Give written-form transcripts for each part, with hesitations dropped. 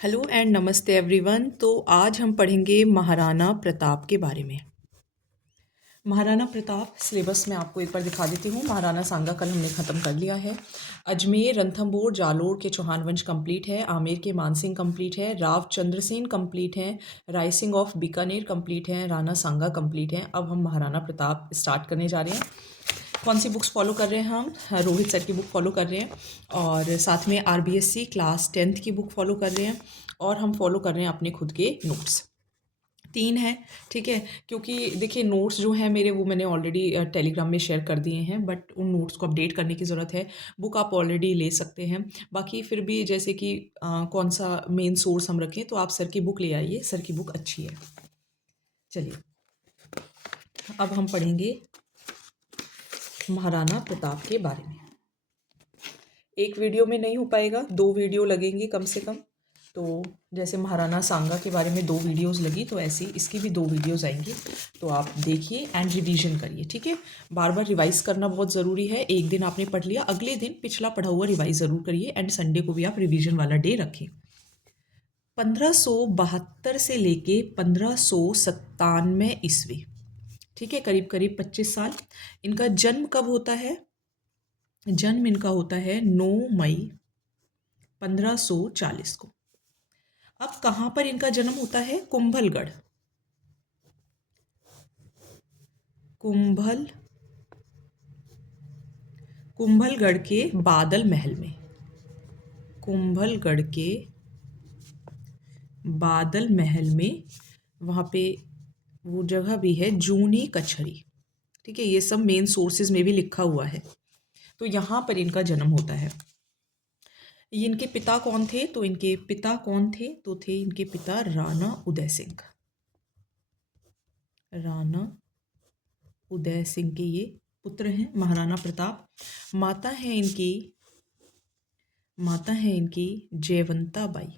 Hello and नमस्ते everyone. तो आज हम पढ़ेंगे महाराणा प्रताप के बारे में। महाराणा प्रताप सिलेबस में आपको एक बार दिखा देती हूँ। महाराणा सांगा कल हमने ख़त्म कर लिया है। अजमेर, रणथंभौर, जालोर के चौहान वंश कंप्लीट है। आमेर के मानसिंह कंप्लीट है। राव चंद्रसेन कंप्लीट है। रायसिंह ऑफ बीकानेर कंप्लीट है। राणा सांगा कंप्लीट है। अब हम महाराणा प्रताप स्टार्ट करने जा रहे हैं। कौन सी बुक्स फॉलो कर रहे हैं हम? रोहित सर की बुक फॉलो कर रहे हैं और साथ में आरबीएससी क्लास 10th की बुक फॉलो कर रहे हैं और हम फॉलो कर रहे हैं अपने खुद के नोट्स। 3 हैं, ठीक है। क्योंकि देखिए नोट्स जो हैं मेरे वो मैंने ऑलरेडी टेलीग्राम में शेयर कर दिए हैं, बट उन नोट्स को अपडेट करने की ज़रूरत है। बुक आप ऑलरेडी ले सकते हैं। बाकी फिर भी जैसे कि कौन सा मेन सोर्स हम रखें, तो आप सर की बुक ले आइए, सर की बुक अच्छी है। चलिए अब हम पढ़ेंगे महाराणा प्रताप के बारे में। एक वीडियो में नहीं हो पाएगा, 2 वीडियो लगेंगी कम से कम। तो जैसे महाराणा सांगा के बारे में 2 वीडियोस लगी, तो ऐसे इसकी भी 2 वीडियोस आएंगी। तो आप देखिए एंड रिवीजन करिए, ठीक है। बार बार रिवाइज करना बहुत ज़रूरी है। एक दिन आपने पढ़ लिया, अगले दिन पिछला पढ़ा हुआ रिवाइज ज़रूर करिए एंड संडे को भी आप रिवीजन वाला डे रखें। 1572 से लेके 1597 ईस्वी, ठीक है, करीब करीब 25 साल। इनका जन्म कब होता है? जन्म इनका होता है 9 मई 1540 को। अब कहाँ पर इनका जन्म होता है? कुंभलगढ़। कुंभल कुंभलगढ़ के बादल महल में। कुंभलगढ़ के बादल महल में, वहाँ पे वो जगह भी है जूनी कचहरी, ठीक है। ये सब मेन सोर्सेज में भी लिखा हुआ है। तो यहाँ पर इनका जन्म होता है। ये इनके पिता कौन थे? तो इनके पिता कौन थे? तो थे इनके पिता राणा उदय सिंह। राणा उदय सिंह के ये पुत्र हैं महाराणा प्रताप। माता है इनकी जयवंता बाई।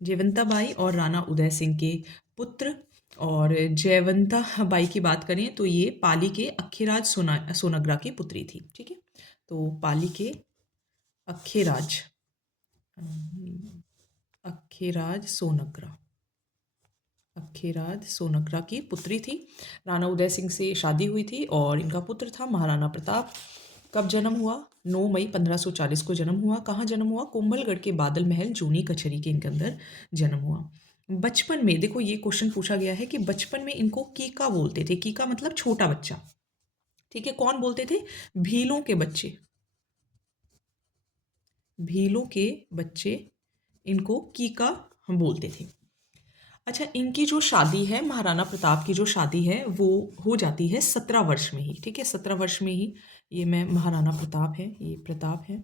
जयवंता बाई और राणा उदय सिंह के पुत्र। और जयवंता बाई की बात करें तो ये पाली के अखेराज सोनग्रा की पुत्री थी, ठीक है। तो पाली के अखेराज अखेराज सोनग्रा अखेराज सोनग्रा की पुत्री थी। राणा उदय सिंह से शादी हुई थी और इनका पुत्र था महाराणा प्रताप। कब जन्म हुआ? 9 मई 1540 को जन्म हुआ। कहाँ जन्म हुआ? कुंभलगढ़ के बादल महल जूनी कचहरी के इनके अंदर जन्म हुआ। बचपन में देखो ये क्वेश्चन पूछा गया है कि बचपन में इनको कीका बोलते थे। कीका मतलब छोटा बच्चा, ठीक है। कौन बोलते थे? भीलों के बच्चे। भीलों के बच्चे इनको कीका हम बोलते थे। अच्छा, इनकी जो शादी है, महाराणा प्रताप की जो शादी है वो हो जाती है 17 वर्ष में ही, ठीक है। 17 वर्ष में ही ये मैं महाराणा प्रताप है, ये प्रताप है,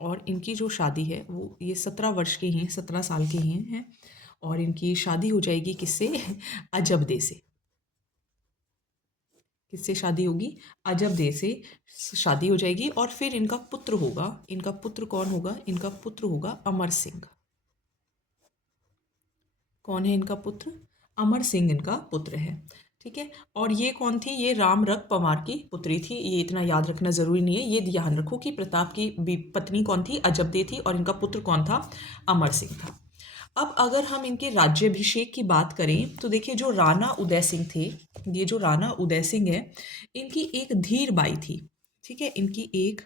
और इनकी जो शादी है वो ये 17 वर्ष के हैं, 17 साल के हैं। और इनकी शादी हो जाएगी किससे? अजबदे से। किससे शादी होगी? अजबदे से शादी हो जाएगी। और फिर इनका पुत्र होगा। इनका पुत्र कौन होगा? इनका पुत्र होगा अमर सिंह। कौन है इनका पुत्र? अमर सिंह इनका पुत्र है, ठीक है। और ये कौन थी? ये रामरख पंवार की पुत्री थी। ये इतना याद रखना जरूरी नहीं है, ये ध्यान रखो कि प्रताप की पत्नी कौन थी? अजबदे थी। और इनका पुत्र कौन था? अमर सिंह था। अब अगर हम इनके राज्याभिषेक की बात करें तो देखिए जो राणा उदय सिंह थे, ये जो राणा उदय सिंह है, इनकी एक धीर बाई थी, ठीक है। इनकी एक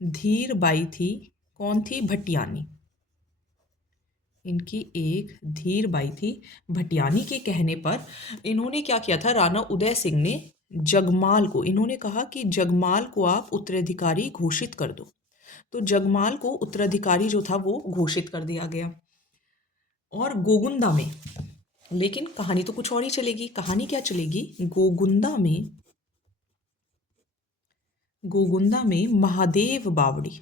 धीर बाई थी। कौन थी? भटियानी। इनकी एक धीर बाई थी। भटियानी के कहने पर इन्होंने क्या किया था? राणा उदय सिंह ने जगमाल को, इन्होंने कहा कि जगमाल को आप उत्तराधिकारी घोषित कर दो। तो जगमाल को उत्तराधिकारी जो था वो घोषित कर दिया गया। और गोगुंदा में, लेकिन कहानी तो कुछ और ही चलेगी। कहानी क्या चलेगी? गोगुंदा में महादेव बावड़ी,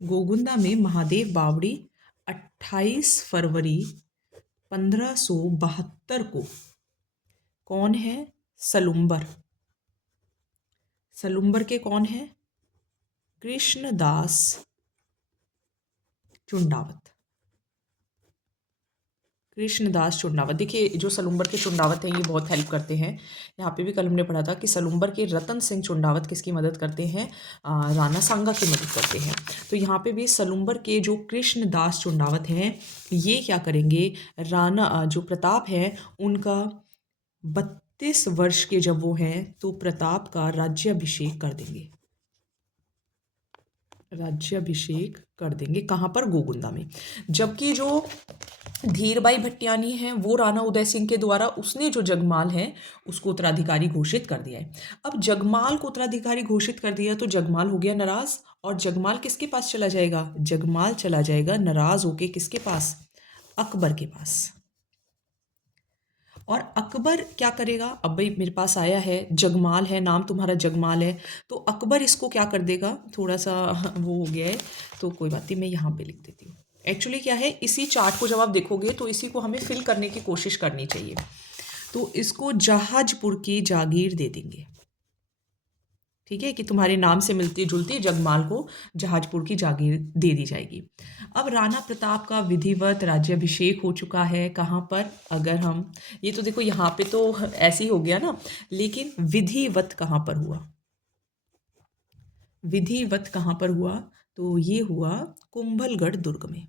गोगुंदा में महादेव बावड़ी 28 फरवरी 1572 को, कौन है? सलुम्बर। सलुम्बर के कौन है? कृष्णदास चुंडावत। कृष्णदास चुंडावत, देखिए जो सलूम्बर के चुंडावत हैं ये बहुत हेल्प करते हैं। यहाँ पे भी कल हमने पढ़ा था कि सलूम्बर के रतन सिंह चुंडावत किसकी मदद करते हैं, राणा सांगा की मदद करते हैं। तो यहाँ पे भी सलूम्बर के जो कृष्णदास चुंडावत हैं ये क्या करेंगे, राणा जो प्रताप है उनका 32 वर्ष के जब वो हैं तो प्रताप का राज्याभिषेक कर देंगे। राज्याभिषेक कर देंगे कहाँ पर, गोगुंदा में। जबकि जो धीरबाई भट्टियानी हैं वो राणा उदय सिंह के द्वारा उसने जो जगमाल है उसको उत्तराधिकारी घोषित कर दिया है। अब जगमाल को उत्तराधिकारी घोषित कर दिया तो जगमाल हो गया नाराज, और जगमाल किसके पास चला जाएगा, जगमाल चला जाएगा नाराज होके किसके पास, अकबर के पास। और अकबर क्या करेगा, अब भाई मेरे पास आया है जगमाल है, नाम तुम्हारा जगमाल है, तो अकबर इसको क्या कर देगा, थोड़ा सा वो हो गया है तो कोई बात नहीं, मैं यहाँ पे लिख देती हूँ। एक्चुअली क्या है, इसी चार्ट को जब आप देखोगे तो इसी को हमें फिल करने की कोशिश करनी चाहिए। तो इसको जहाजपुर की जागीर दे देंगे, ठीक है, कि तुम्हारे नाम से मिलती जुलती जगमाल को जहाजपुर की जागीर दे दी जाएगी। अब राणा प्रताप का विधिवत राज्याभिषेक हो चुका है कहाँ पर, अगर हम ये तो देखो यहाँ पे तो ऐसे ही हो गया ना, लेकिन विधिवत कहाँ पर हुआ, विधिवत कहाँ पर हुआ, तो ये हुआ कुंभलगढ़ दुर्ग में,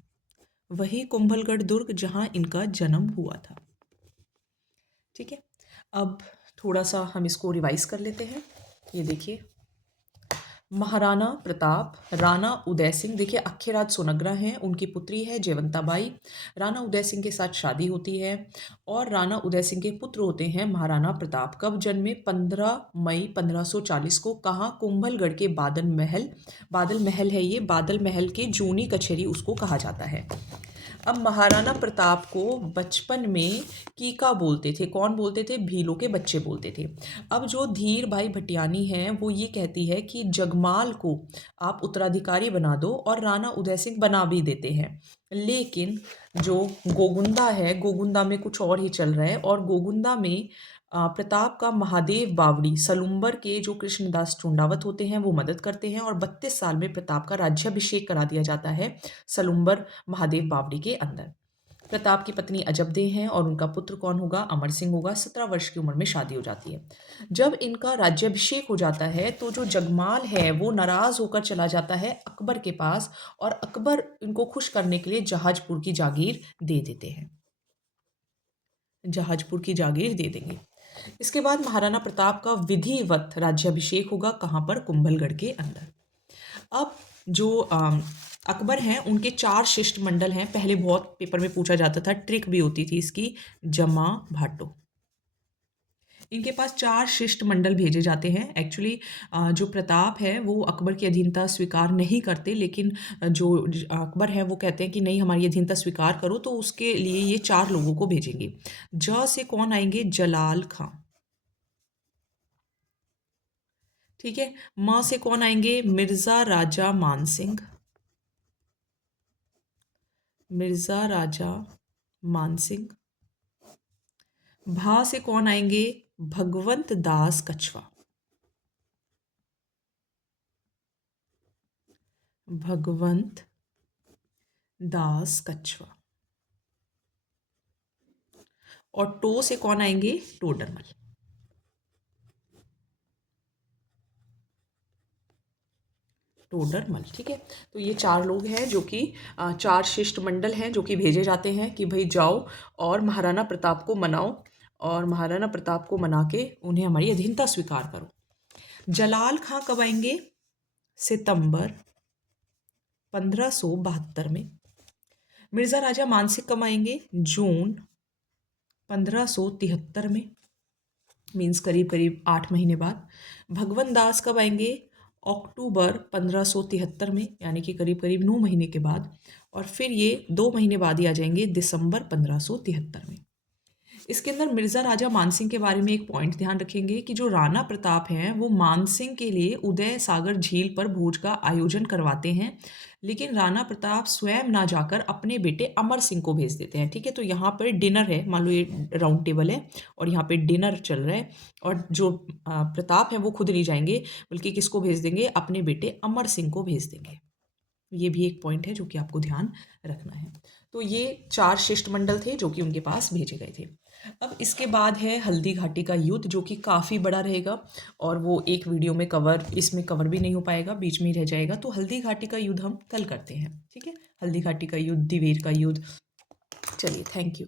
वही कुंभलगढ़ दुर्ग जहाँ इनका जन्म हुआ था। ठीक है, अब थोड़ा सा हम इसको रिवाइज कर लेते हैं। ये देखिए, महाराणा प्रताप राणा उदय सिंह, देखिए अखेराज सोनग्रा हैं, उनकी पुत्री है जयवंताबाई, राणा उदय सिंह के साथ शादी होती है और राणा उदय सिंह के पुत्र होते हैं महाराणा प्रताप। कब जन्मे, 15 मई 1540 को, कहाँ, कुंभलगढ़ के बादल महल, बादल महल है ये, बादल महल के जूनी कचहरी उसको कहा जाता है। अब महाराणा प्रताप को बचपन में कीका बोलते थे, कौन बोलते थे, भीलों के बच्चे बोलते थे। अब जो धीर भाई भटियानी हैं वो ये कहती है कि जगमाल को आप उत्तराधिकारी बना दो, और राणा उदय सिंह बना भी देते हैं, लेकिन जो गोगुंदा है, गोगुंदा में कुछ और ही चल रहा है, और गोगुंदा में प्रताप का महादेव बावड़ी सलुम्बर के जो कृष्णदास चुंडावत होते हैं वो मदद करते हैं, और 32 साल में प्रताप का राज्याभिषेक करा दिया जाता है सलुम्बर महादेव बावड़ी के अंदर। प्रताप की पत्नी अजबदे हैं और उनका पुत्र कौन होगा, अमर सिंह होगा। 17 वर्ष की उम्र में शादी हो जाती है। जब इनका राज्याभिषेक हो जाता है तो जो जगमाल है वो नाराज होकर चला जाता है अकबर के पास, और अकबर इनको खुश करने के लिए जहाजपुर की जागीर दे देते हैं, जहाजपुर की जागीर दे देंगे। इसके बाद महाराणा प्रताप का विधिवत राज्याभिषेक होगा कहाँ पर, कुंभलगढ़ के अंदर। अब जो अकबर हैं उनके 4 शिष्टमंडल हैं, पहले बहुत पेपर में पूछा जाता था, ट्रिक भी होती थी इसकी, जमा भाटो। इनके पास 4 शिष्टमंडल भेजे जाते हैं। एक्चुअली जो प्रताप है वो अकबर की अधीनता स्वीकार नहीं करते, लेकिन जो अकबर है वो कहते हैं कि नहीं, हमारी अधीनता स्वीकार करो, तो उसके लिए ये 4 लोगों को भेजेंगे। ज से कौन आएंगे, जलाल खां, ठीक है। माँ से कौन आएंगे, मिर्जा राजा मानसिंह, मिर्जा राजा मानसिंह। भा से कौन आएंगे, भगवंत दास कछवा, भगवंत दास कछवा। और टो से कौन आएंगे, टोडरमल, टोडरमल, ठीक है। तो ये 4 लोग हैं जो कि 4 शिष्टमंडल हैं जो कि भेजे जाते हैं कि भाई जाओ और महाराणा प्रताप को मनाओ, और महाराणा प्रताप को मना के उन्हें हमारी अधीनता स्वीकार करो। जलाल खां कब आएंगे, सितंबर 1572 में। मिर्जा राजा मानसिंह कब आएंगे, जून 1573 में, मीन्स करीब करीब 8 महीने बाद। भगवंत दास कब आएंगे, अक्टूबर 1573 में, यानी कि करीब करीब 9 महीने के बाद। और फिर ये 2 महीने बाद ही आ जाएंगे, दिसंबर 1573 में। इसके अंदर मिर्जा राजा मानसिंह के बारे में एक पॉइंट ध्यान रखेंगे कि जो राणा प्रताप हैं वो मानसिंह के लिए उदय सागर झील पर भोज का आयोजन करवाते हैं, लेकिन राणा प्रताप स्वयं ना जाकर अपने बेटे अमर सिंह को भेज देते हैं। ठीक है, तो यहाँ पर डिनर है, मान लो ये राउंड टेबल है और यहाँ पे डिनर चल रहा है, और जो प्रताप है वो खुद नहीं जाएंगे, बल्कि किसको भेज देंगे, अपने बेटे अमर सिंह को भेज देंगे। ये भी एक पॉइंट है जो कि आपको ध्यान रखना है। तो ये 4 शिष्टमंडल थे जो कि उनके पास भेजे गए थे। अब इसके बाद है हल्दी घाटी का युद्ध, जो कि काफ़ी बड़ा रहेगा और वो एक वीडियो में इसमें कवर भी नहीं हो पाएगा, बीच में ही रह जाएगा। तो हल्दी घाटी का युद्ध हम कल करते हैं, ठीक है। हल्दी घाटी का युद्ध, दिवेर का युद्ध। चलिए, थैंक यू।